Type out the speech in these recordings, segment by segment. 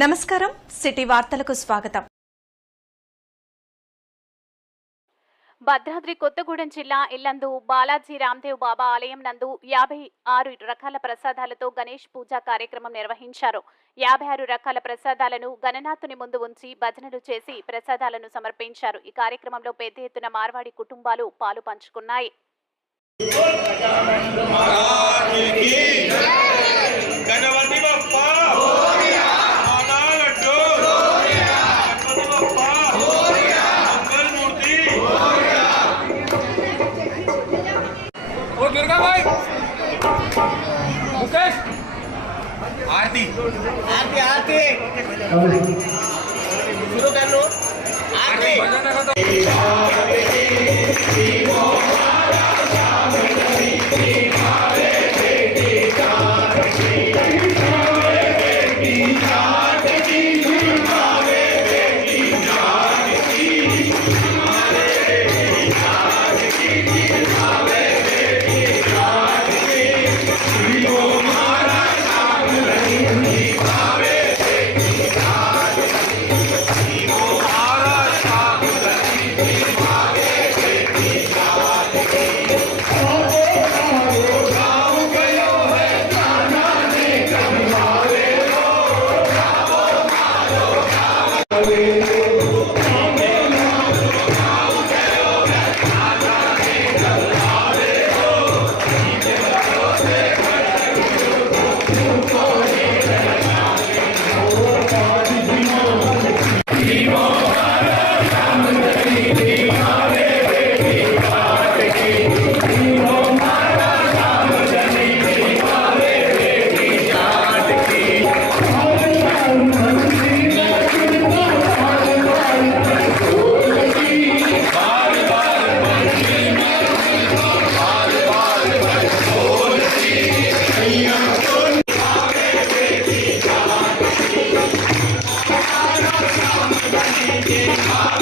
నమస్కారం సిటీ వార్తలకు స్వాగతం. భద్రాద్రి కొత్తగూడెం జిల్లా ఇల్లందు బాలాజీ రామ్దేవ్ బాబా ఆలయం నందు యాభై ఆరు రకాల ప్రసాదాలతో గణేష్ పూజా కార్యక్రమం నిర్వహించారు. యాభై ఆరు రకాల ప్రసాదాలను గణనాథుని ముందు ఉంచి భజనలు చేసి ప్రసాదాలను సమర్పించారు. ఈ కార్యక్రమంలో పెద్ద ఎత్తున మార్వాడి కుటుంబాలు పాలు పంచుకున్నాయి. દુર્ગાભાઈ. મુકેશ. આરતી. આરતી આરતી. શરૂ કર લો આરતી. Yeah.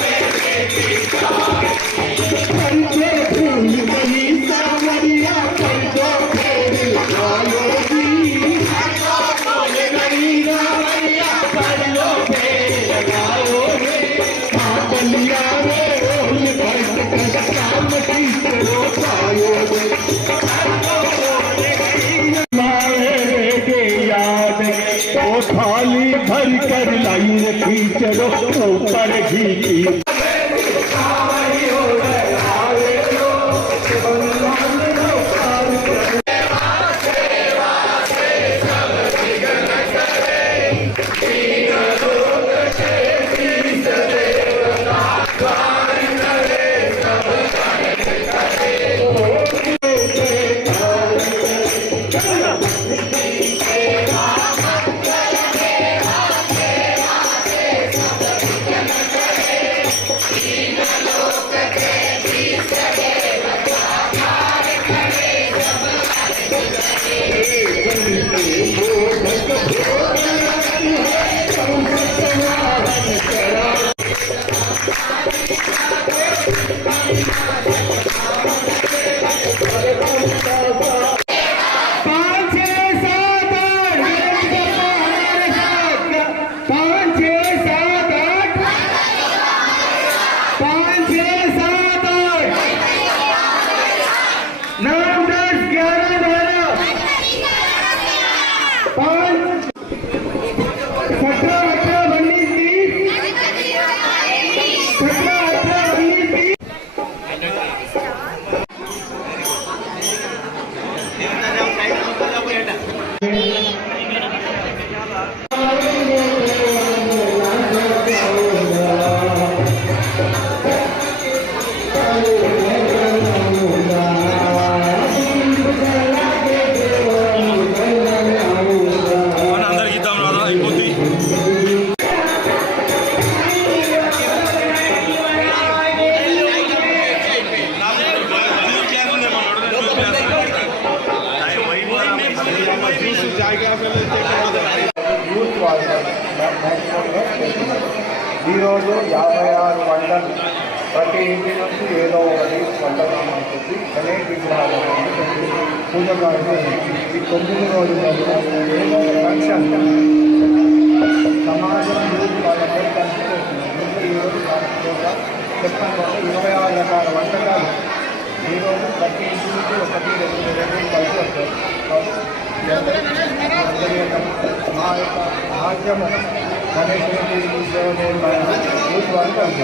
लाइन खींचो ऊपर घी पाँच యూత్ వాళ్ళు మ్యాక్సిమంగా ఈరోజు యాభై ఆరు వంటలు ప్రతి ఇంటి నుంచి ఏదో ఒకటి వంటకం ఉంటుంది గణేష్ విగ్రహాలు పూజ కార్యక్రమం ఈ తొమ్మిది రోజులలో ఏదో ఒక ఫంక్షన్ సమాజం యూత్ వాళ్ళందరూ కలిసి చేస్తున్నారు దీంట్లో ఈరోజు ప్రోగ్రాం చెప్పండి ఇరవై ఆరు రకాల వంటకాలు ఈరోజు ప్రతి ఇంటి నుంచి ఒకటి రెండు రెండు కలిసి వస్తారు కాబట్టి అందరి యొక్క మా యొక్క ఆద్యము గణేష్ యూత్ వాళ్ళు కలిసి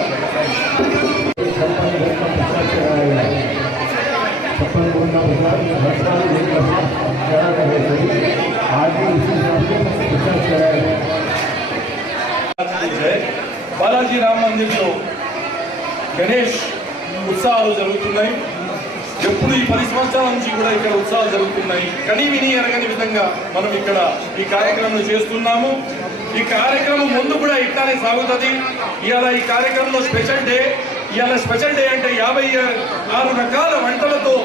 బాలాజీ రామ్ మందిర్లో గణేష్ ఉత్సవాలు జరుగుతున్నాయి ఎప్పుడు ఈ పది సంవత్సరాల నుంచి కూడా ఇక్కడ ఉత్సవాలు జరుగుతున్నాయి. కనీ విని ఎరగని విధంగా మనం ఇక్కడ ఈ కార్యక్రమం చేస్తున్నాము. ఈ కార్యక్రమం ముందు కూడా ఇట్లానే సాగుతుంది. ఇవాళ ఈ కార్యక్రమంలో స్పెషల్ డే. ఇవాళ స్పెషల్ డే అంటే యాభై ఆరు రకాల వంటలతో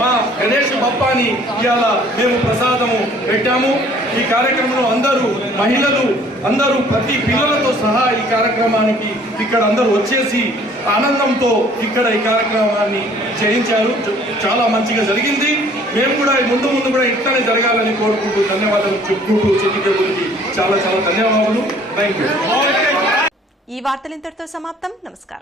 మా గణేష్ బప్పాని ఇవాళ మేము ప్రసాదము పెట్టాము. ఈ కార్యక్రమంలో అందరూ మహిళలు అందరూ ప్రతి పిల్లలతో సహా ఈ కార్యక్రమానికి ఇక్కడ అందరూ వచ్చేసి ఆనందంతో ఇక్కడ ఈ కార్యక్రమాన్ని చేయించారు. చాలా మంచిగా జరిగింది. మేము కూడా ముందు ముందు కూడా ఇట్లానే జరగాలని కోరుకుంటూ ధన్యవాదాలు చెప్పుకుంటూ చెల్లికేబుల్కి చాలా చాలా ధన్యవాదాలు థ్యాంక్ యూ ఈ వార్తలు ఇంతటితో సమాప్తం. నమస్కారం.